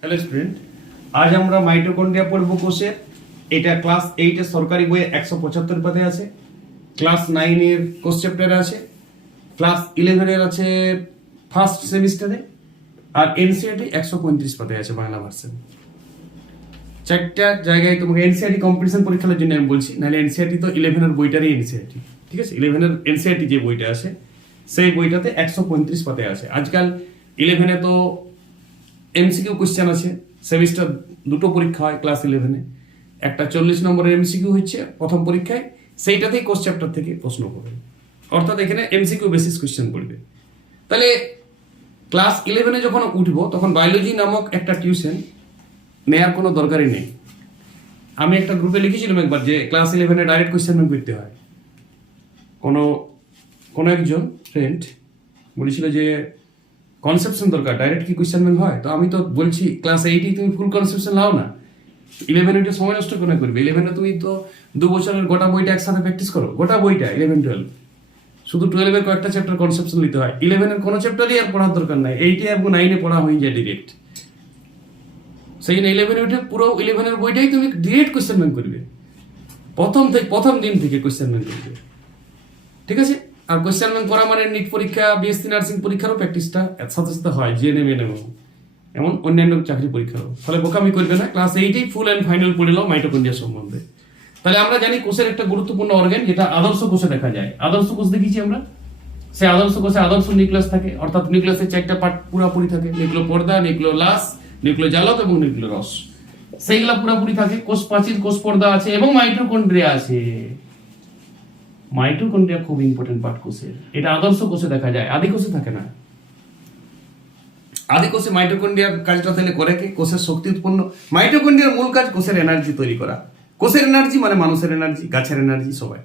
Hello student আজ আমরা mitochondria পড়ব কোষের। এটা ক্লাস এইটের সরকারি বইয়ে একশো পঁচাত্তর পাতে আছে। ক্লাস নাইনের কোর্স চ্যাপ্টারে আছে। ক্লাস ইলেভেনের আছে ফার্স্ট সেমিস্টারে আর এনসিআরটি একশো পঁয়ত্রিশ পাতে আছে বাংলা ভার্সন চারটা জায়গায় তোমাকে এনসিআরটি কম্পিটিশন পরীক্ষার জন্য আমি বলছি। নাহলে এনসিআরটি তো ইলেভেনের বইটারই এনসিআরটি ঠিক আছে? ইলেভেনের এনসিআরটি যে বইটা আছে, সেই বইটাতে একশো পঁয়ত্রিশ পাতে আছে। আজকাল ইলেভেনে তো এমসিকিউ কোশ্চেন আছে। সেমিস্টার দুটো পরীক্ষা হয় ক্লাস ইলেভেনে একটা চল্লিশ নম্বরের এমসিকিউ হচ্ছে প্রথম পরীক্ষায়, সেইটাতেই কোর্স চ্যাপ্টার থেকে প্রশ্ন করবে। অর্থাৎ এখানে এমসিকিউ বেসিস কোশ্চেন পড়বে। তাহলে ক্লাস ইলেভেনে যখন উঠবো, তখন বায়োলজি নামক একটা টিউশন নেয়ার কোনো দরকারই নেই। আমি একটা গ্রুপে লিখেছিলাম একবার যে ক্লাস ইলেভেনে ডাইরেক্ট কোয়েশ্চেন ব্যাংক করতে হয়। কোনো কোনো একজন ফ্রেন্ড বলেছিল যে কনসেপশন দরকার ডাইরেক্ট কি কোয়েশ্চেন ব্যাংক হয়? তো আমি তো বলছি ক্লাস এইটেই তুমি ফুল কনসেপশন লাও না। ইলেভেনে ওইটা সময় নষ্ট করে করবে? ইলেভেনে তুমি তো দু বছরের গোটা বইটা একসাথে প্র্যাকটিস করো, গোটা বইটা ইলেভেন টুয়েলভ শুধু টুয়েলভের কয়েকটা চ্যাপ্টার কনসেপশন নিতে হয়। ইলেভেনের কোনো চ্যাপ্টারই আর পড়ার দরকার নাই। এইটে এবং নাইনে পড়া হয়ে যায় ডিরেক্ট সেই জন্য ইলেভেনে উঠে পুরো ইলেভেনের বইটাই তুমি ডিরেক্ট কোয়েশ্চেন ব্যাংক করবে। প্রথম থেকে প্রথম দিন থেকে কোয়েশ্চেন ব্যাংক করবে। ঠিক আছে? আর কোয়েশ্চেন ব্যাংক করা মানে নিট পরীক্ষা বিএসসি নার্সিং পরীক্ষারও প্র্যাকটিসটা সাথে সাথে হয় জেএনএম এনএম এমন অন্যান্য চাকরি পরীক্ষারও। ফলে বোকামি করবে না ক্লাস এইটেই ফুল অ্যান্ড ফাইনাল পড়ে নাও মাইটোকন্ড্রিয়া সম্বন্ধে। তাহলে আমরা জানি কোষের একটা গুরুত্বপূর্ণ অর্গান যেটা আদর্শ কোষে দেখা যায়। আদর্শ কোষ দেখিছি আমরা? সেই আদর্শ কোষে আদর্শ নিউক্লিয়াস থাকে, অর্থাৎ নিউক্লিয়াসের চারটা পার্ট পুরাপুরি থাকে নিউক্লিয় পর্দা নিউক্লিয় লাস নিউক্লিয় জালক এবং নিউক্লিয় রস সেইগুলা পুরাপুরি থাকে, কোষ প্রাচীর, কোষ পর্দা আছে এবং মাইটোকন্ড্রিয়া আছে। মাইটোকন্ড্রিয়া খুব ইম্পর্টেন্ট পার্ট কোষের এটা আদর্শ কোষে দেখা যায়, আদি কোষে থাকে না। আদি কোষে মাইটোকন্ড্রিয়ার কাজটা তাহলে করে কি? কোষের শক্তি উৎপন্ন। মাইটোকন্ড্রিয়ার মূল কাজ কোষের এনার্জি তৈরি করা। কোষের এনার্জি মানে মানুষের এনার্জি গাছের এনার্জি সবাই।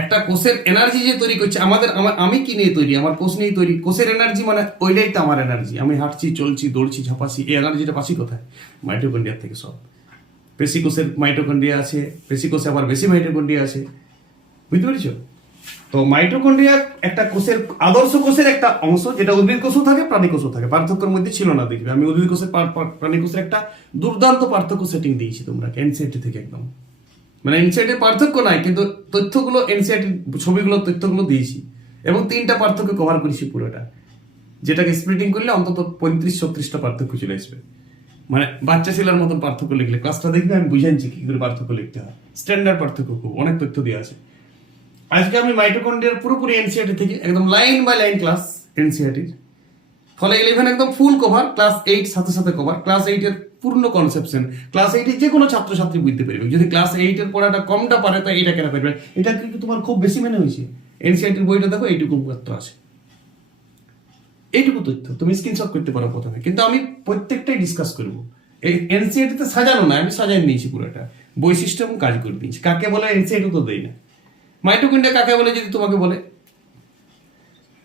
একটা কোষের এনার্জি যে তৈরি করছে, আমাদের আমার আমি কি নিয়ে তৈরি? আমার কোষ নিয়ে তৈরি। কোষের এনার্জি মানে ওইটাই তো আমার এনার্জি আমি হাঁটছি, চলছি, দৌড়ছি ঝাপাসি এই এনার্জিটা পাচ্ছি কোথায়? মাইটোকন্ড্রিয়ার থেকে সব। পেশি কোষের মাইটোকন্ড্রিয়া আছে, পেশি কোষে আবার বেশি মাইটোকন্ড্রিয়া আছে। বুঝতে পেরেছ? তো মাইটোকন্ড্রিয়া একটা কোষের, আদর্শ কোষের একটা অংশ, যেটা উদ্ভিদ কোষও থাকে, প্রাণী কোষও থাকে। পার্থক্যের মধ্যে ছিল না, দেখবে। আমি উদ্ভিদ কোষের পার- পার- প্রাণী কোষের একটা দুর্দান্ত পার্থক্য সেটিং দিয়েছি তোমরা এনসিআরটি থেকে একদম। মানে এনসিআরটির পার্থক্য নাই, কিন্তু তথ্যগুলো এনসিআরটি ছবিগুলো, তথ্যগুলো দিয়েছি। এবং তিনটা পার্থক্য কভার করেছি পুরোটা। যেটাকে স্প্লিটিং করলে অন্তত পঁয়ত্রিশ, ছত্রিশটা পার্থক্য চলে আসবে। মানে বাচ্চা ছেলের মতন পার্থক্য লিখলে ক্লাসটা দেখবে, আমি বুঝাচ্ছি কি করে পার্থক্য লিখতে হয়। স্ট্যান্ডার্ড পার্থক্য খুব, অনেক তথ্য দেওয়া আছে। আজকে আমি মাইটোকন্ড্রিয়ার পুরোপুরি এনসিআরটি থেকে একদম লাইন বাই লাইন ক্লাস এনসিআরটির ফলে ইলেভেন একদম ফুল কভার ক্লাস এইট সাথে সাথে কভার ক্লাস এইটের পূর্ণ কনসেপশন ক্লাস এইটে যে কোনো ছাত্রছাত্রী বুঝতে পারবে। যদি ক্লাস এইটের পড়াটা কমটা পারে, তো এইটা কেন পারবে? এটা কিন্তু তোমার খুব বেশি মনে হয়েছে। এনসিআরটির বইটা দেখো, এইটুকু মাত্র আছে। এইটুকু তথ্য, তুমি স্ক্রিনশট করতে পারো প্রথমে। কিন্তু আমি প্রত্যেকটাই ডিসকাস করব। এনসিআরটিতে সাজানো না, আমি সাজাই নিয়েছি পুরোটা। বৈশিষ্ট্য এবং কাজ করে দিয়েছি। কাকে বলে এনসিআরটি তো দেই না। মাইটোকন্ড্রিয়া কাকে বলে যদি তোমাকে বলে?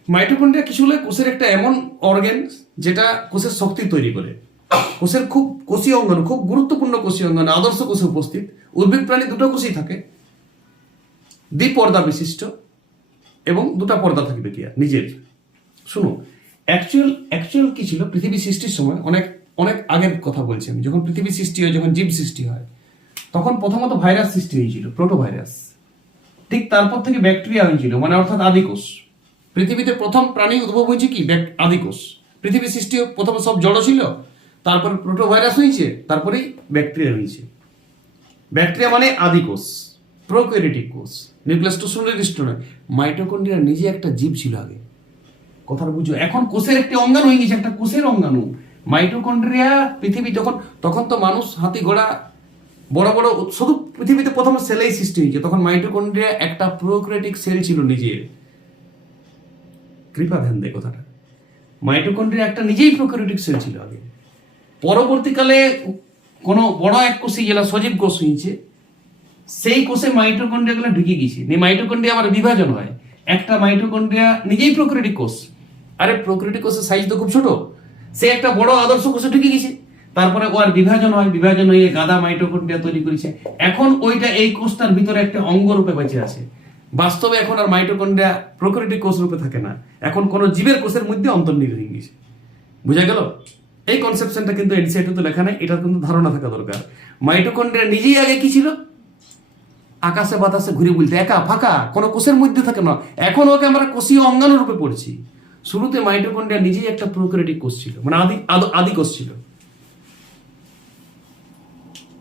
মাইটোকন্ড্রিয়া কিছু হলে কোষের একটা এমন অর্গান যেটা কোষের শক্তি তৈরি করে। কোষের খুব কোষীয় অঙ্গন, খুব গুরুত্বপূর্ণ কোষীয় অঙ্গন, আদর্শ কোষে উপস্থিত। উদ্ভিদ প্রাণী দুটো কোষই থাকে। দ্বিপর্দা বিশিষ্ট এবং দুটা পর্দা থাকবে কি আর? নিজের। শুনো অ্যাকচুয়াল অ্যাকচুয়াল কি ছিল? পৃথিবী সৃষ্টির সময়, অনেক অনেক আগের কথা বলছি আমি। যখন পৃথিবী সৃষ্টি হয়, যখন জীব সৃষ্টি হয়, তখন প্রথমত ভাইরাস সৃষ্টি হয়েছিল প্রোটো ভাইরাস ঠিক তারপর থেকে ব্যাকটেরিয়া হয়েছিল মানে অর্থাৎ আদিকোষ। পৃথিবীতে প্রথম প্রাণী উদ্ভব হয়েছে কি? আদিকোষ। পৃথিবী সৃষ্টি প্রথমে সব জড় ছিল, তারপর প্রোটো ভাইরাস হয়েছে তারপরেই ব্যাকটেরিয়া হয়েছে। ব্যাকটেরিয়া মানে আদিকোষ প্রোক্যারিটিক কোষ নিউক্লিয়াস তো সুনির্দিষ্ট নয়। মাইটোকন্ড্রিয়া নিজে একটা জীব ছিল আগে। কথাটা বুঝো। এখন কোষের একটি অঙ্গাণু হয়ে গেছে, একটা কোষের অঙ্গাণু। মাইটোকন্ড্রিয়া পৃথিবী যখন তখন তো মানুষ হাতি, ঘোড়া বড় বড় শুধু পৃথিবীতে প্রথম সেলেই সৃষ্টি হয়েছে। তখন মাইটোকন্ড্রিয়া একটা প্রোক্রেটিক সেল ছিল নিজের। কৃপা ধ্যান দেয় কথাটা। মাইটোকন্ড্রিয়া একটা নিজেই প্রোক্রেটিক সেল ছিল আগে। পরবর্তীকালে কোনো বড় এক কোষে যেটা সজীব কোষ হয়েছে। সেই কোষে মাইটোকন্ড্রিয়া গুলো ঢুকে গেছে নিয়ে মাইটোকন্ড্রিয়া আবার বিভাজন হয়। একটা মাইটোকন্ড্রিয়া নিজেই প্রকৃতিক কোষ। আরে প্রকৃতিক কোষের সাইজ তো খুব ছোট। সে একটা বড় আদর্শ কোষে ঢুকে গেছে তারপরে ও আর বিভাজন হয়, বিভাজন হয়ে গাদা মাইটোকন্ড্রিয়া তৈরি করেছে। এখন ওইটা এই কোষটার ভিতরে একটা অঙ্গ রূপে বেঁচে আছে। বাস্তবে এখন আর মাইটোকন্ড্রিয়া প্রকৃতিক কোষ রূপে থাকে না। এখন কোন জীবের কোষের মধ্যে অন্তর্নিহিত হয়ে গেছে। বুঝা গেল? এই কনসেপশনটা কিন্তু এনসিআরটি তো লেখা নাই এটা কিন্তু ধারণা থাকা দরকার। মাইটোকন্ড্রিয়া নিজেই আগে কি ছিল? আকাশে বাতাসে ঘুরে বলতে, একা, ফাঁকা, কোনো কোষের মধ্যে থাকে না। এখন ওকে আমরা কোষীয় অঙ্গাণু রূপে পড়ছি। শুরুতে মাইটোকন্ড্রিয়া নিজেই একটা প্রোক্রেটিক কোষ ছিল মানে আদ- আদি কোষ ছিল।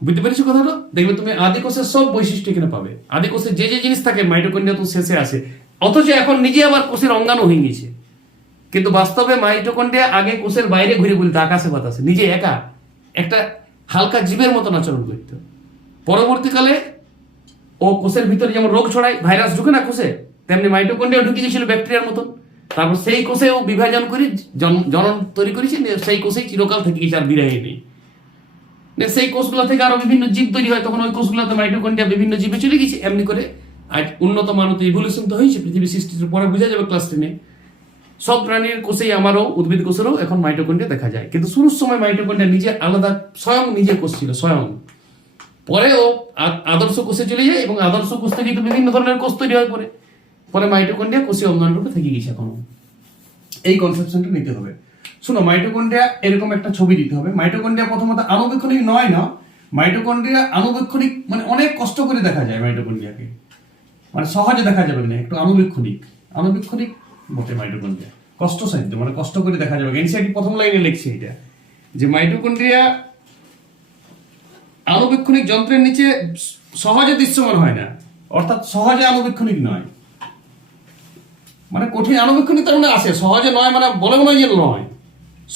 বুঝতে পেরেছ কথাটা? দেখবে তুমি আদি কোষের সব বৈশিষ্ট্য এখানে পাবে। আদি কোষের যে যে জিনিস থাকে মাইটোকন্ড্রিয়া তো শেষে আসে। অথচ এখন নিজে আবার কোষের অঙ্গাণু হয়ে গেছে। কিন্তু বাস্তবে মাইটোকন্ড্রিয়া আগে কোষের বাইরে ঘুরে বলতো আকাশে বাতাসে। নিজে একা। একটা হালকা জীবের মতন আচরণ করত। পরবর্তীকালে ও কোষের ভিতরে যেমন রোগ ছড়ায় ভাইরাস ঢুকে না কোষে, তেমনি মাইটোকন্ড্রিয়া ঢুকে গেছিল ব্যাকটেরিয়ার মতন। তারপর সেই কোষে ও বিভাজন করে জন- জনন তৈরি করেছে, সেই কোষেই চিরকাল থেকে গেছে আর বিরাই নেই। সেই কোষগুলো থেকে আরও বিভিন্ন জীব তৈরি হয়, তখন ওই কোষগুলোতে মাইটোকন্ড্রিয়া বিভিন্ন জীবে চলে গেছে এমনি করে আজ উন্নত মানত ইভলিউশন তো হয়েছে, পৃথিবী সৃষ্টির পরে বোঝা যাবে ক্লাস টেনে সব প্রাণীর কোষেই আমারও, উদ্ভিদ কোষেরও এখন মাইটোকন্ড্রিয়া দেখা যায়। কিন্তু শুরুর সময় মাইটোকন্ড্রিয়া নিজে আলাদা, স্বয়ং নিজে কোষ ছিল, স্বয়ং। পরেও আদর্শ কোষে চলে যায় এবং আদর্শ কোষ থেকে কিন্তু বিভিন্ন ধরনের কোষ তৈরি হয় পরে। পরে মাইটোকন্ড্রিয়া কোষীয় অঙ্গাণু রূপে থেকে গেছে এখনও। এই কনসেপশনটা নিতে হবে। শোনো মাইটোকন্ড্রিয়া এরকম একটা ছবি দিতে হবে। মাইটোকন্ড্রিয়া প্রথমত আনুবীক্ষণিক নয় না মাইটোকন্ড্রিয়া আনুবীক্ষণিক মানে অনেক কষ্ট করে দেখা যায় মাইটোকন্ড্রিয়াকে মানে সহজে দেখা যাবে না, একটু আনুবীক্ষণিক। আনুবীক্ষণিক বটে মাইটোকন্ড্রিয়া কষ্ট সাহিত্য মানে কষ্ট করে দেখা যাবে। এনসিআরটি প্রথম লাইনে লিখছে এটা, যে মাইটোকন্ড্রিয়া আনুবীক্ষণিক যন্ত্রের নিচে সহজে দৃশ্যমান হয় না, অর্থাৎ সহজে আনুবীক্ষণিক নয়। মানে কঠিন আনুবীক্ষণিক তার মানে আসে, সহজে নয় মানে বলে মনে হয় যে নয়।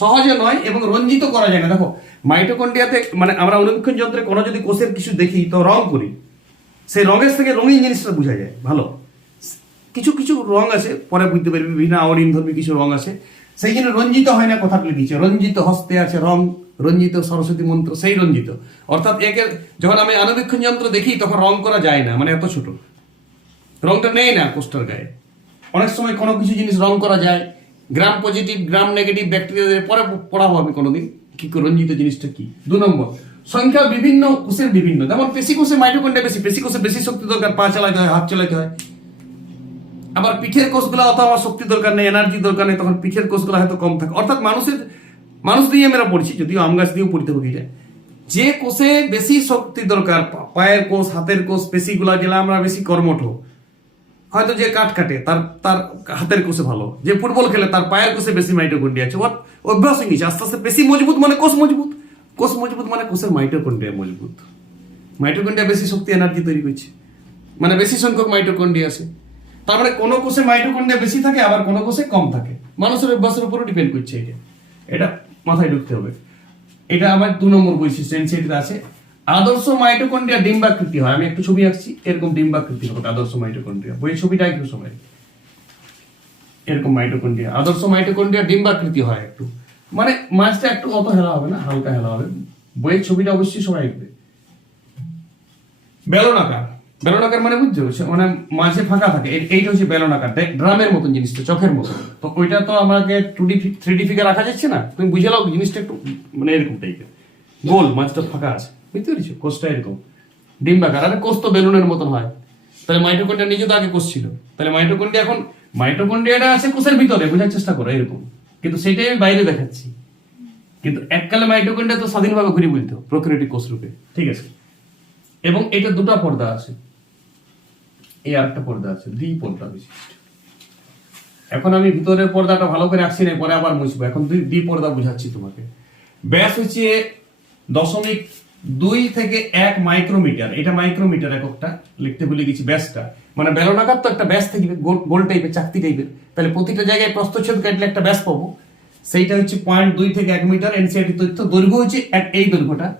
সহজে নয় এবং রঞ্জিত করা যায় না। দেখো মাইটোকন্ড্রিয়াতে মানে আমরা অনুবীক্ষণ যন্ত্রে কোনো যদি কোষের কিছু দেখি, তো রং করি। সেই রঙের থেকে রঙিন জিনিসটা বোঝা যায়, ভালো? কিছু কিছু রং আছে, পরে বুঝতে পারবি, বিভিন্ন আওরিন ধর্মী কিছু রং আছে। সেই জন্য রঞ্জিত হয় না কথাটা লিখেছে রঞ্জিত হস্তে আছে রং, রঞ্জিত সরস্বতী মন্ত্র, সেই রঞ্জিত। অর্থাৎ একে, যখন আমি আনুবীক্ষণ যন্ত্র দেখি, তখন রং করা যায় না মানে এত ছোট। রংটা নেই না কোষ্টার গায়ে। অনেক সময় কোনো কিছু জিনিস রং করা যায় গ্রাম পজিটিভ গ্রাম নেগেটিভ ব্যাকটেরিয়াদের পরে পড়াবো আমি কোনোদিন। কি রঞ্জিত জিনিসটা কি? দু নম্বর, সংখ্যা বিভিন্ন, কোষের বিভিন্ন। যেমন পেশি কোষে মাইটোকন্ড্রিয়া বেশি পেশি কোষে বেশি শক্তি দরকার, পা চালাতে হয়, হাত চালাতে হয়। আবার পিঠের কোষগুলো অত আমার শক্তি দরকার নেই এনার্জি দরকার নেই, তখন পিঠের কোষগুলো হয়তো কম থাকে। অর্থাৎ মানুষের, মানুষ দিয়ে আমরা পড়ছি, যদিও আম গাছ দিয়েও পড়তে হবে যায় যে কোষে বেশি শক্তি দরকার পায়ের কোষ, হাতের কোষ, পেশিগুলা যেগুলো আমরা বেশি কর্মঠ হয়তো যে কাঠ কাটে, তার তার হাতের কোষে ভালো। যে ফুটবল খেলে তার পায়ের কোষে বেশি মাইটোকন্ড্রিয়া আছে। ওর অভ্যাস হয়ে গেছে আস্তে আস্তে বেশি মজবুত মানে কোষ মজবুত। কোষ মজবুত মানে কোষের মাইটোকন্ড্রিয়া মজবুত। মাইটোকন্ড্রিয়া বেশি শক্তি এনার্জি তৈরি করছে। মানে বেশি সংখ্যক মাইটোকন্ড্রিয়া আছে। তার মানে কোনো কোষে মাইটোকন্ড্রিয়া বেশি থাকে, আবার কোনো কোষে কম থাকে। মানুষের অভ্যাসের উপরও ডিপেন্ড করছে এটা। এটা মাথায় ঢুকতে হবে। এটা আমার দু নম্বর বৈশিষ্ট্য এনসিএটিতে আছে। আদর্শ মাইটোকন্ড্রিয়া ডিম্বাকৃতি হয়। আমি একটু ছবি আঁকছি, এরকম ডিম্বাকৃতি হবে, আদর্শ মাইটোকন্ড্রিয়া। বই ছবিটা একটু সময় এরকম মাইটোকন্ড্রিয়া, আদর্শ মাইটোকন্ড্রিয়া ডিম্বাকৃতি হয় একটু। মানে মাছটা একটু অত হেলা হবে না, হালকা হেলা হবে। বইয়ের ছবিটা অবশ্যই সবাই আঁকবে। বেলনাকার। বেলনাকার মানে বুঝছ? মানে মাঝে ফাঁকা থাকে। এইটা হচ্ছে বেলনাকার। ড্রামের মতন জিনিসটা, চোখের মতো তো ওইটা তো আমাকে two D three D figure রাখা যাচ্ছে না? তুমি বুঝে নাও জিনিসটা একটু মানে এরকম টাইপের গোল, মাঝটা ফাঁকা আছে। বুঝতে পেরেছ? কোষটা এরকম। ডিম্বাকার আরে কোষ তো বেলুনের মতন হয়। তাহলে নিজে তো আগে কোষ ছিল। তাহলে এখন আছে কোষের ভিতরে, বোঝার চেষ্টা করো, এরকম। কিন্তু সেটাই আমি বাইরে দেখাচ্ছি। কিন্তু এককালে তো স্বাধীনভাবে কোষ রূপে। ঠিক আছে? এবং এটা দুটো পর্দা আছে। এই আরেকটা পর্দা আছে। দ্বি পর্দা বিশিষ্ট। এখন আমি ভিতরের পর্দাটা ভালো করে আঁকছি না পরে আবার মুছবো। এখন দুই পর্দা বুঝাচ্ছি তোমাকে। ব্যাস হচ্ছে দশমিক দুই থেকে এক মাইক্রোমিটার এটা মাইক্রোমিটার এককটা, লিখতে ভুলে গেছি ব্যাসটা। মানে বেলনাকার তো একটা ব্যাস থাকবে গোল- টাইপের চাকতি টাইপের তাহলে প্রতিটা জায়গায় প্রস্থচ্ছেদ কাটলে একটা ব্যাস পাবো। সেইটা হচ্ছে পয়েন্ট দুই থেকে এক মিটার এনসিআরটি তথ্য। দৈর্ঘ্য হচ্ছে এক, এই দৈর্ঘ্যটা।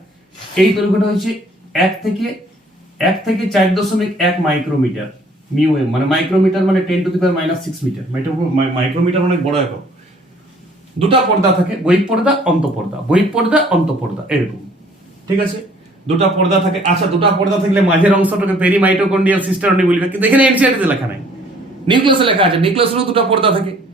এই দৈর্ঘ্যটা হচ্ছে এক থেকে এক থেকে চার দশমিক এক মাইক্রোমিটার মিউ এম। মানে মাইক্রোমিটার মানে ten to the power minus six metre micrometre অনেক বড় একক। দুটা পর্দা থাকে বই পর্দা অন্ত পর্দা বই পর্দা অন্ত পর্দা এরকম। ঠিক আছে? দুটা পর্দা থাকে। আচ্ছা দুটা পর্দা থাকলে মাঝের অংশটাকে পেরি মাইটোকন্ড্রিয়াল সিস্টার বলবে। কিন্তু এখানে এনসিআরটিতে লেখা নাই। নিউক্লিয়াসে লেখা আছে, নিউক্লিয়াসেরও দুটা পর্দা থাকে।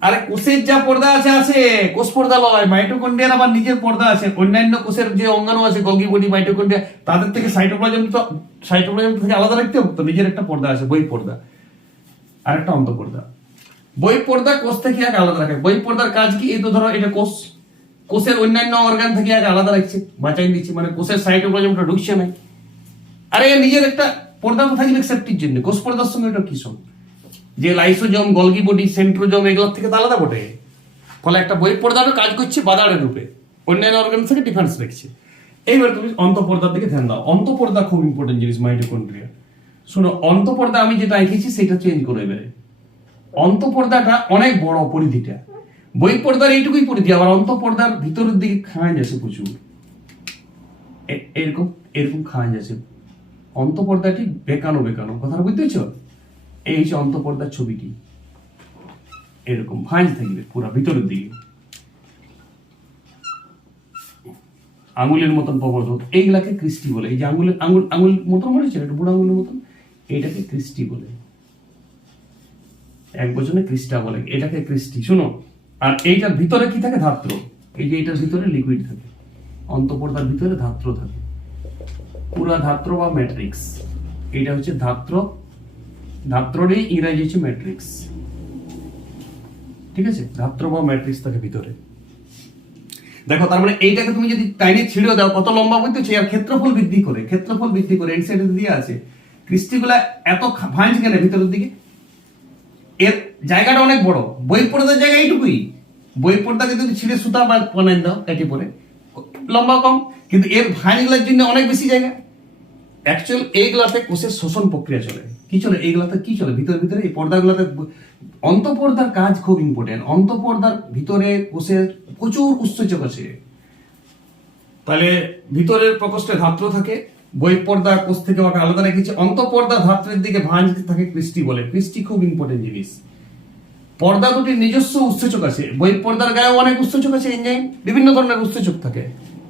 আরে, কোষের যা পর্দা আছে আছে। কোষ পর্দা লয়, মাইটোকন্ড্রিয়ার আবার নিজের পর্দা আছে। অন্যান্য কোষের যে অঙ্গাণু আছে, গলগি বডি, মাইটোকন্ড্রিয়া, তাদের থেকে সাইটোপ্লাজম তো, সাইটোপ্লাজম থেকে আলাদা রাখতে হবে তো? নিজের একটা পর্দা আছে, বই পর্দা। আর একটা অন্তঃপর্দা বই পর্দা কোষ থেকে এক আলাদা রাখে। বই পর্দার কাজ কি? এই তো ধরো, এটা কোষ। কোষের অন্যান্য অর্গান থেকে আগে আলাদা রাখছে, বাঁচাই দিচ্ছে মানে কোষের সাইটোপ্লাজমটা ঢুকছে না। আরে নিজের একটা পর্দা থাকবে সেফটির জন্য। কোষ পর্দার সঙ্গে এটা কি সঙ্গে যে লাইসোজম গলগি বডি সেন্ট্রোজম এগুলোর থেকে তো আলাদা বটে। ফলে একটা বই পর্দারও কাজ করছে বাদারের রূপে। অন্যান্য অর্গান থেকে ডিফারেন্স রাখছে এইবার তুমি অন্তঃপর্দার দিকে ধ্যান দাও। অন্তঃপর্দা খুব ইম্পর্টেন্ট জিনিস মাইটোকন্ড্রিয়া শোনো, অন্তঃপর্দা আমি যেটা এঁকেছি, সেটা চেঞ্জ করে এবারে অন্তঃপর্দাটা অনেক বড় পরিধিটা। বই পর্দার এইটুকুই পরিধি আবার অন্তঃপর্দার ভিতরের দিকে খাওয়া যাচ্ছে প্রচুর। এরকম এরকম খাওয়া যাচ্ছে অন্তঃপর্দাটি বেকানো বেকানো, কথাটা বুঝতে পেরেছ? এই হচ্ছে অন্তঃপর্দার ছবিটি। এরকম ভাঁজ থাকবে পুরো ভিতরের দিকে। আঙুলের মতন প্রবর্ধক এইগুলাকে ক্রিস্টি বলে। এই যে আঙুলের আঙুল আঙুল মতন বলেছে একটু বুড়ো আঙুলের মতন? এইটাকে ক্রিস্টি বলে। এক বছরে ক্রিস্টা বলে। এটাকে ক্রিস্টি। শোনো আর এইটার ভিতরে কি থাকে? ধাত্র। এই যে এটার ভিতরে লিকুইড থাকে। অন্তঃপর্দার ভিতরে ধাত্র থাকে। পুরা ধাত্র বা ম্যাট্রিক্স এটা হচ্ছে ধাত্র। ধাত্ররই ইংরাজি হচ্ছে ম্যাট্রিক্স ঠিক আছে? ধাত্র বা ম্যাট্রিক্স থাকে ভিতরে। দেখো, তার মানে এইটাকে তুমি যদি টাইনে ছিঁড়ে দাও, কত লম্বা বলতে হচ্ছে? আর ক্ষেত্রফল বৃদ্ধি করে। ক্ষেত্রফল বৃদ্ধি করে। এর সাইডে দিয়ে আছে। ক্রিস্টিগুলা এত ভাঁজ কেন? ভিতরের দিকে এর জায়গাটা অনেক বড়। বই পর্দার জায়গা এইটুকুই। বই পর্দাকে যদি ছিঁড়ে সুতা বা বানাই দাও এটি পরে। লম্বা কম, কিন্তু এর ভাঁজগুলোর জন্য অনেক বেশি জায়গা। অ্যাকচুয়াল এইগুলাতে কোষের শোষণ প্রক্রিয়া চলে। কি চলে? এইগুলাতে কি চলে? ভিতরে ভিতরে এই পর্দাগুলোতে অন্তঃপর্দার কাজ খুব ইম্পর্টেন্ট অন্তঃপর্দার ভিতরে কোষের প্রচুর উৎসেচক আছে। তাহলে ভিতরের প্রকোষ্ঠে ধাত্র থাকে বই পর্দা কোষ থেকে ওকে আলাদা রেখেছে। অন্তঃপর্দা ধাত্রের দিকে ভাঁজ থাকে কৃষ্টি বলে। কৃষ্টি খুব ইম্পর্টেন্ট জিনিস। পর্দা দুটির নিজস্ব উৎসেচক আছে। বই পর্দার গায়ে অনেক উৎসেচক আছে এনজাইম বিভিন্ন ধরনের উৎসেচক থাকে।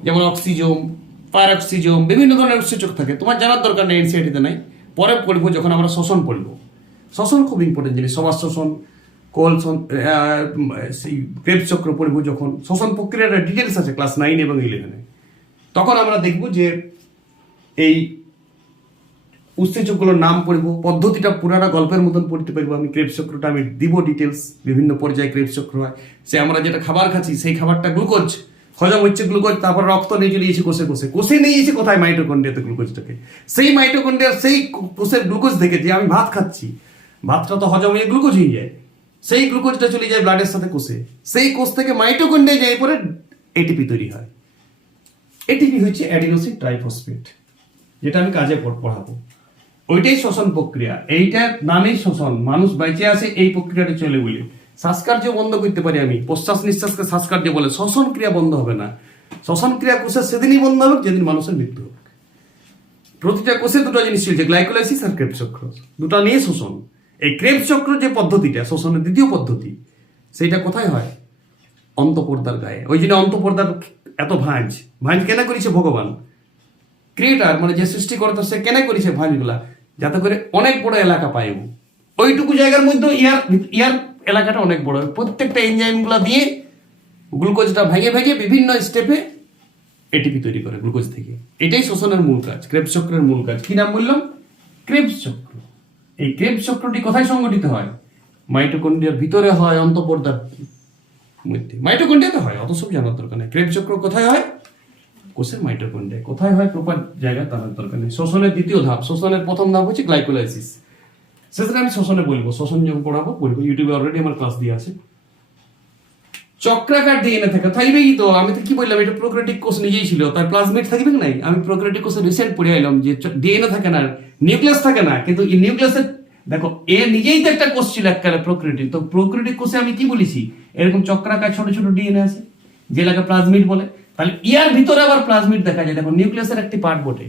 যেমন অক্সিজম পারঅক্সিজম বিভিন্ন ধরনের উৎসেচক থাকে। তোমার জানার দরকার নেই এনসিআইটিতে নাই। পরে পড়ব যখন আমরা শ্বসন পড়ব। শ্বসন খুব ইম্পর্টেন্ট জিনিস। সমাজ শ্বসন, কোল সেই ক্রেব চক্র পড়ব যখন। শ্বসন প্রক্রিয়ার ডিটেলস আছে ক্লাস নাইন এবং ইলেভেনে তখন আমরা দেখব যে এই উৎসেচকগুলোর নাম পড়ব পদ্ধতিটা পুরাটা গল্পের মতন পড়তে পারব আমি ক্রেব চক্রটা আমি দিব ডিটেলস বিভিন্ন পর্যায়ে ক্রেব চক্র হয়। সে আমরা যেটা খাবার খাচ্ছি, সেই খাবারটা গ্লুকোজ হজম হচ্ছে গ্লুকোজ তারপর রক্ত নিয়ে চলে গেছে কোষে কোষে কোষে নিয়ে গেছে কোথায় মাইটোকন্ড্রিয়াতে গ্লুকোজটাকে সেই মাইটোকন্ড্রিয়ার সেই কোষের গ্লুকোজ থেকে যে আমি ভাত খাচ্ছি, ভাতটা তো হজম হয়ে গ্লুকোজ হয়ে যায়। সেই গ্লুকোজটা চলে যায় ব্লাডের সাথে কোষে। সেই কোষ থেকে মাইটোকন্ড্রিয়া যায় পরে এটিপি তৈরি হয়। এটিপি হচ্ছে অ্যাডিনোসিন ট্রাইফসফেট যেটা আমি কাজে পড়- পড়াবো। ওইটাই শ্বসন প্রক্রিয়া। এইটার নামেই শ্বসন মানুষ বেঁচে আছে এই প্রক্রিয়াটা চলে বলে। শ্বাসকার্য বন্ধ করতে পারি আমি। প্রশ্বাস নিঃশ্বাসকে শ্বাসকার্য বলে। শ্বসন ক্রিয়া বন্ধ হবে না। শ্বসন ক্রিয়া কোষের সেদিনই বন্ধ হবে, যেদিন মানুষের মৃত্যু হবে। প্রতিটা কোষে দুটো জিনিস চলছে, গ্লাইকোলাইসিস আর ক্রেব চক্র। দুটো নিয়ে শোষণ। এই ক্রেব চক্র যে পদ্ধতিটা, শোষণের দ্বিতীয় পদ্ধতি, সেইটা কোথায় হয়? অন্তপর্দার গায়ে। ওই জন্য অন্তঃপর্দার এত ভাঁজ। ভাঁজ কেন করেছে ভগবান? ক্রিয়েটার মানে যে সৃষ্টিকর্তা সে কেন করেছে ভাঁজগুলা যাতে করে অনেক বড় এলাকা পায় ওইটুকু জায়গার মধ্যে ইয়ার ইয়ার এলাকাটা অনেক বড়। প্রত্যেকটা এনজাইমগুলা দিয়ে গ্লুকোজটা ভেঙে ভেঙে বিভিন্ন স্টেপে এটিপি তৈরি করে গ্লুকোজ থেকে। এটাই শোষণের মূল কাজ ক্রেবস চক্রের মূল কাজ। কি নাম বললাম? ক্রেবস চক্র। এই ক্রেবস চক্রটি কোথায় সংগঠিত হয়? মাইটোকন্ড্রিয়ার ভিতরে হয়, অন্তঃপর্দার মধ্যে। মাইটোকন্ড্রিয়াতে হয়, অত সব জানার দরকার নেই। ক্রেব চক্র কোথায় হয়? কোষের মাইটোকন্ড্রিয়া কোথায় হয় প্রপার জায়গা জানার দরকার নেই। শোষণের দ্বিতীয় ধাপ। শোষণের প্রথম ধাপ হচ্ছে গ্লাইকোলাইসিস সেখানে আমি শোষণে বলব। শোষণ যখন পড়াবো বলব ইউটিউবে অলরেডি আমার ক্লাস দিয়ে আছে। চক্রাকার ডিএনএ থাকে। থাকবেই তো, আমি তো কি বললাম, এটা প্রোক্রেটিক কোষ নিজেই ছিল। তার প্লাজমিড থাকবে নাই? আমি প্রোক্রেটিক কোষে রিসেন্ট পড়ে এলাম যে ডিএনএ থাকে না নিউক্লিয়াস থাকে না। কিন্তু এই নিউক্লিয়াসের দেখো এ নিজেই তো একটা কোষ ছিল এককালে প্রোক্রেটিক তো প্রোক্রেটিক কোষে আমি কি বলেছি? এরকম চক্রাকার ছোট ছোট ডিএনএ আছে, যেটাকে প্লাজমিড বলে। তাহলে ইয়ার ভিতরে আবার প্লাজমিড দেখা যায়। দেখো নিউক্লিয়াসের একটি পার্ট বটে।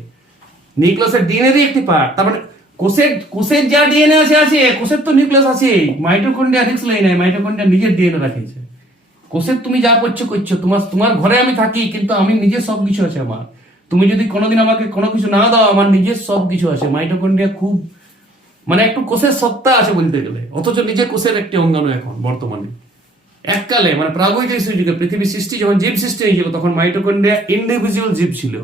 নিউক্লিয়াসের ডিএনএরই একটি পার্ট তার মানে কোষের কোষের যা ডিএনএ আছে আছে, কোষের তো নিউক্লিয়াস আছে মাইটোকন্ড্রিয়া রিক্স লাই নাই মাইটোকন্ড্রিয়া নিজের ডিএনএ রাখেছে কোষের তুমি যা করছ করছ। তোমার তোমার ঘরে আমি থাকি, কিন্তু আমি নিজের সব কিছু আছে আমার। তুমি যদি কোনোদিন আমাকে কোনো কিছু না দাও, আমার নিজের সব কিছু আছে। মাইটোকন্ড্রিয়া খুব মানে একটু কোষের সত্তা আছে বলতে গেলে। অথচ নিজের কোষের একটি অঙ্গাণু এখন, বর্তমানে। এককালে মানে প্রাগৈতিহাসিক যুগে পৃথিবীর সৃষ্টি যখন জীব সৃষ্টি হয়েছিল, তখন মাইটোকন্ড্রিয়া ইন্ডিভিজুয়াল জীব ছিল।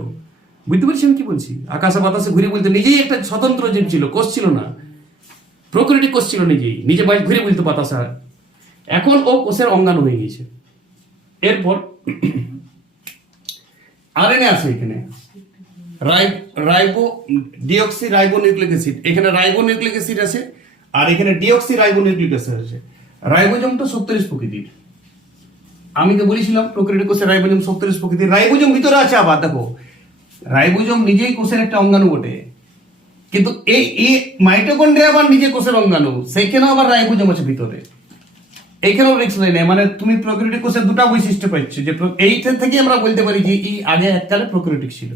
বুঝতে পারছি আমি কি বলছি? আকাশে বাতাসে ঘুরে বলতে নিজেই একটা স্বতন্ত্র জীব ছিল, কোষ ছিল না। প্রকৃতি কোষ ছিল নিজেই, নিজে বাইরে ঘুরে বলতো বাতাসা এখন ও কোষের অঙ্গাণু হয়ে গেছে এরপর আরএনএ আছে এখানে। Ri, ribo deoxyribonucleic acid. এখানে রাইবো নিউক্লিক অ্যাসিড আছে, আর এখানে ডিঅক্সি রাইবো নিউক্লিক অ্যাসিড আছে। রাইবোজোমটা সত্তরিশ প্রকৃতির। আমি তো বলেছিলাম প্রকৃতির কোষে রাইবোজোম সত্তরিশ প্রকৃতির। রাইবোজোম ভিতরে আছে আবার, দেখো। রাইবোজোম নিজেই কোষের একটা অঙ্গাণু বটে। কিন্তু এই এই মাইটোকন্ড্রিয়া আবার নিজে কোষের অঙ্গাণু। সেইখানেও আবার রাইবোজোম আছে ভিতরে। এইখানেও রিক্স নেই। মানে তুমি প্রকৃতিক কোষের দুটা বৈশিষ্ট্য পাচ্ছ যে এইটা থেকে আমরা বলতে পারি যে, এই আগে এককালে প্রকৃতিক ছিল।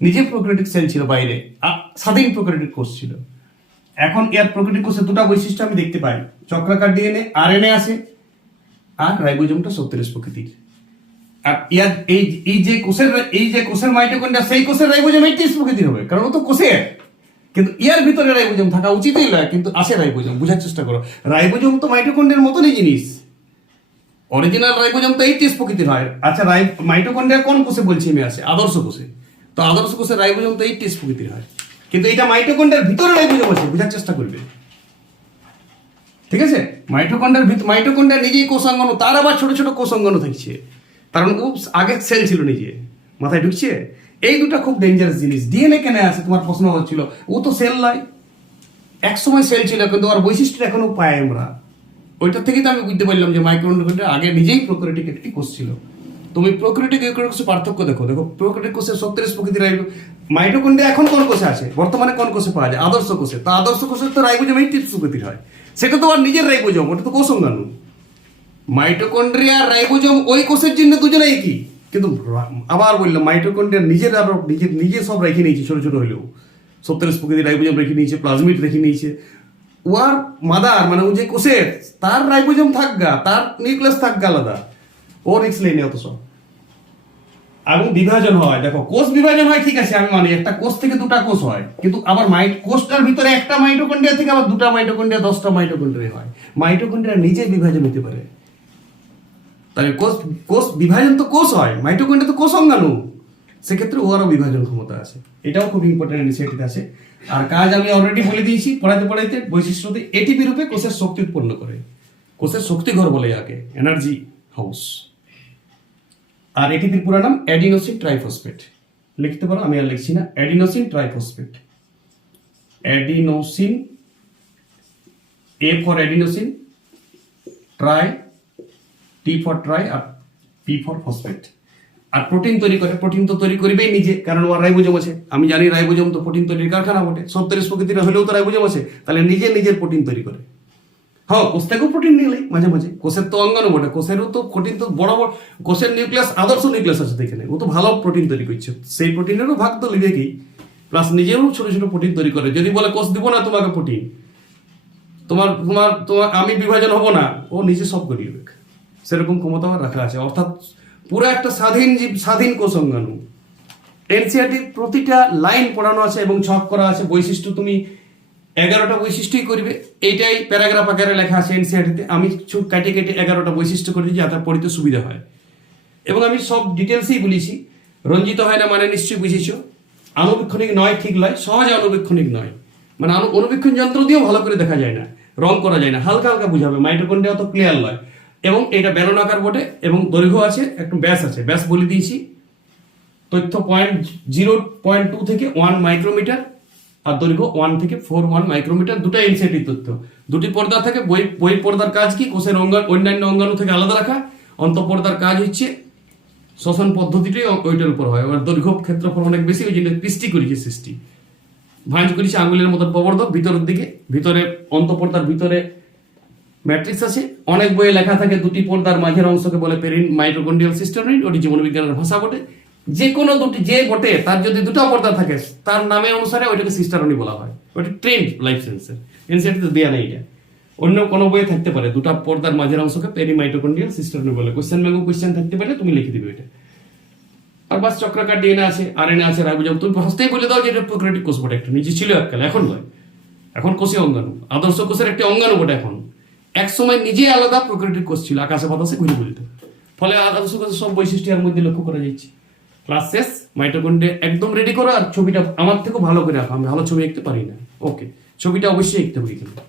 নিজে প্রকৃতিক সেল ছিল বাইরে। স্বাধীন প্রকৃতিক কোষ ছিল। এখন এর প্রকৃতিক কোষের দুটা বৈশিষ্ট্য আমি দেখতে পাই। চক্রাকার ডিএনএ আরএনএ আছে, আর রাইবোজোমটা সত্তরিশ প্রকৃতির। আর ইয়ার এই এই যে কোষের এই যে কোষের মাইটোকন্ড্রিয়া, সেই কোষের রাইবোজোম এইটিস প্রকৃতির হবে, কারণ ও তো কোষের। কিন্তু ইয়ার ভিতরে রাইবোজোম থাকা উচিতই নয়, কিন্তু আছে রাইবোজোম, বোঝার চেষ্টা করো। রাইবোজোম তো মাইটোকন্ড্রিয়ার মতনই জিনিস। অরিজিনাল রাইবোজোম তো এইটিস প্রকৃতির হয়। আচ্ছা রাই, মাইটোকন্ড্রিয়া কোন কোষে বলছি আমি আছে? আদর্শ কোষে। তো আদর্শ কোষে রাইবোজোম তো এইটিস প্রকৃতির হয়। কিন্তু এটা মাইটোকন্ড্রিয়ার ভিতরে রাইবোজোম আছে, বোঝার চেষ্টা করবে। ঠিক আছে? মাইটোকন্ডার ভিত মাইটোকন্ডার নিজেই কোষাঙ্গন, তার আবার ছোট ছোট কোষাঙ্গন থাকছে। কারণ ও আগে সেল ছিল নিজে। মাথায় ঢুকছে? এই দুটা খুব ডেঞ্জারাস জিনিস। ডিএনএ কেন আছে? তোমার প্রশ্ন হচ্ছিল। ও তো সেল নয় এক সময় সেল ছিল, কিন্তু ওর বৈশিষ্ট্য এখনও পাই আমরা। ওইটার থেকেই তো আমি বুঝতে পারলাম যে মাইক্রোকন্ডার আগে নিজেই প্রোক্রেটিক একটি কোষ ছিল। তুমি প্রোক্রেটিক ইউক্রেটিক পার্থক্য দেখো। দেখো প্রোক্রেটিক কোষের সত্তরিশ প্রকৃতির মাইটোকন্ড্রিয়া এখন কোন কোষে আছে? বর্তমানে কোন কোষে পাওয়া যায়? আদর্শ কোষে। তা আদর্শ কোষের তো রাইবোজোম এই টিপস প্রকৃতির হয়। সেটা তো আর নিজের রাইবোজোম, ওটা তো কোষ অঙ্গাণু মাইটোকন্ড্রিয়া রাইবোজোম ওই কোষের জন্য দুজনে একই। কিন্তু আবার বললাম, মাইটোকন্ড্রিয়া নিজের আরও নিজের নিজে সব রেখে নিয়েছে, ছোট ছোট হইলেও সত্তরিশ প্রকৃতির রাইবোজোম রেখে নিয়েছে, প্লাজমিড রেখে নিয়েছে। ওয়ার মাদার মানে ও যে কোষের, তার রাইবোজোম থাকগা তার নিউক্লিয়াস থাকগা আলাদা। ও রিক্স নেই সব। এবং বিভাজন হয়, দেখো, কোষ বিভাজন হয়, ঠিক আছে, আমি মানি, একটা কোষ থেকে দুটা কোষ হয়, কিন্তু আবার মাইট, কোষটার ভিতরে একটা মাইটোকন্ড্রিয়া থেকে আবার দুটা মাইটোকন্ড্রিয়া, দশটা মাইটোকন্ড্রিয়া হয়। মাইটোকন্ড্রিয়া নিজে বিভাজন হতে পারে। তাহলে কোষ কোষ বিভাজন তো কোষ হয়, মাইটোকন্ড্রিয়া তো কোষ অঙ্গাণু। সেক্ষেত্রে ওরও বিভাজন ক্ষমতা আছে। এটাও খুব ইম্পর্টেন্ট ইনিশিয়েটিভ আছে। আর কাজ আমি অলরেডি বলে দিয়েছি, পড়াইতে পড়াইতে, বৈশিষ্ট্যতে এটিপি রূপে কোষের শক্তি উৎপন্ন করে। কোষের শক্তিঘর বলে যাকে এনার্জি হাউস আর এটিপির পুরো নাম অ্যাডিনোসিন ট্রাইফসফেট লিখতে পারো, আমি আর লিখছি না। Adenosine triphosphate adenosine A for adenosine tri T for tri R P for phosphate আর প্রোটিন তৈরি করে প্রোটিন তো তৈরি করবেই নিজে, কারণ ওর রাইবোজম আছে। আমি জানি রাইবোজম তো প্রোটিন তৈরির কারখানা বটে। সত্তরিশ প্রকৃতির হলেও তো রাইবোজম আছে। তাহলে নিজে নিজের প্রোটিন তৈরি করে। হ্যাঁ কোষ থেকেও প্রোটিন নিলে মাঝে মাঝে। কোষের তো অঙ্গাণু বটে কোষেরও তো প্রোটিন তো বড় বড় কোষের নিউক্লিয়াস আদর্শ নিউক্লিয়াস আছে এখানে ও তো ভালো প্রোটিন তৈরি করছে। সেই প্রোটিনেরও ভাগ তো লিবে কি? প্লাস নিজেও ছোট ছোট প্রোটিন তৈরি করে। যদি বলে, কোষ দিব না তোমাকে প্রোটিন তোমার তোমার তোমার আমি বিভাজন হব না। ও নিজে সব করিয়ে দেবে। সেরকম ক্ষমতা রাখা আছে। অর্থাৎ পুরো একটা স্বাধীন জীব স্বাধীন কোষ অঙ্গাণু। এনসিআরটির প্রতিটা লাইন পড়ানো আছে এবং ছক করা আছে। বৈশিষ্ট্য তুমি এগারোটা বৈশিষ্ট্যই করবে। এইটাই প্যারাগ্রাফ আকারে লেখা আছে এনসিআরটিতে আমি ছুট কাটে কেটে এগারোটা বৈশিষ্ট্য করেছি যাতে পড়িতে সুবিধা হয়। এবং আমি সব ডিটেলসই বলেছি। রঞ্জিত হয় না মানে নিশ্চয়ই বুঝেছ। আনুবীক্ষণিক নয় ঠিক নয় সহজে আনুবীক্ষণিক নয়। মানে অনুবীক্ষণ যন্ত্র দিয়েও ভালো করে দেখা যায় না, রং করা যায় না, হালকা হালকা বুঝাবে। মাইটোকন্ড্রিয়া অত ক্লিয়ার নয় এবং এটা বেলনাকার বটে, এবং দৈর্ঘ্য আছে, একটু ব্যাস আছে। ব্যাস বলে দিয়েছি। তথ্য পয়েন্ট জিরো পয়েন্ট টু থেকে ওয়ান মাইক্রোমিটার আর দৈর্ঘ্য ওয়ান থেকে ফোর ওয়ান মাইক্রোমিটার দুটো এনসিআরটি তথ্য। দুটি পর্দা থাকে, বই বই পর্দার কাজ কি? কোষের অঙ্গাণ অন্যান্য অঙ্গাণু থেকে আলাদা রাখা। অন্তঃপর্দার কাজ হচ্ছে শ্বসন পদ্ধতিটাই ওইটার উপর হয়। আর দৈর্ঘ্য ক্ষেত্রফল অনেক বেশি, ওই জন্য সৃষ্টি করেছে সৃষ্টি। ভাঁজ করেছে আঙুলের মতন প্রবর্ধক ভিতরের দিকে, ভিতরে অন্তঃপর্দার ভিতরে ম্যাট্রিক্স আছে। অনেক বইয়ে লেখা থাকে, দুটি পর্দার মাঝের অংশকে বলে পেরিন মাইটোকন্ড্রিয়াল সিস্টেম ওটি জীবনবিজ্ঞানের ভাষা বটে। যে কোনো দুটি যে বটে, তার যদি দুটো পর্দা থাকে, তার নামে অনুসারে ওইটাকে সিস্টারনি বলা হয়। ওইটা ট্রেন্ড লাইফ সেন্সের এনসিআরটিতে দেওয়া নেই এটা। অন্য কোনো বইয়ে থাকতে পারে। দুটো পর্দার মাঝের অংশকে পেরি মাইটোকন্ড্রিয়াল সিস্টারনি বলে। কোশ্চেন ব্যাঙ্ক কোশ্চেন থাকতে পারে, তুমি লিখে দিবে এটা আর বাস চক্রাকার ডিএনএ আছে আরএনএ আছে রাইবোজোম তুমি হস্তেই বলে দাও যে এটা প্রোক্রেটিক কোষ বটে একটা। নিজে ছিল এককালে, এখন নয়। এখন কোষে অঙ্গাণু। আদর্শ কোষের একটি অঙ্গাণু বটে এখন। এক সময় নিজে আলাদা প্রোক্রেটিক কোষ ছিল, আকাশে বাতাসে ঘুরে ঘুরিত। ফলে আদর্শ কোষের সব বৈশিষ্ট্য এর মধ্যে লক্ষ্য করা যাচ্ছে। ক্লাস শেষ মাইটোকন্ডে একদম রেডি করো আর ছবিটা আমার থেকেও ভালো করে রাখো আমি ভালো ছবি আঁকতে পারি না। ওকে ছবিটা অবশ্যই আঁকতে পারি কিন্তু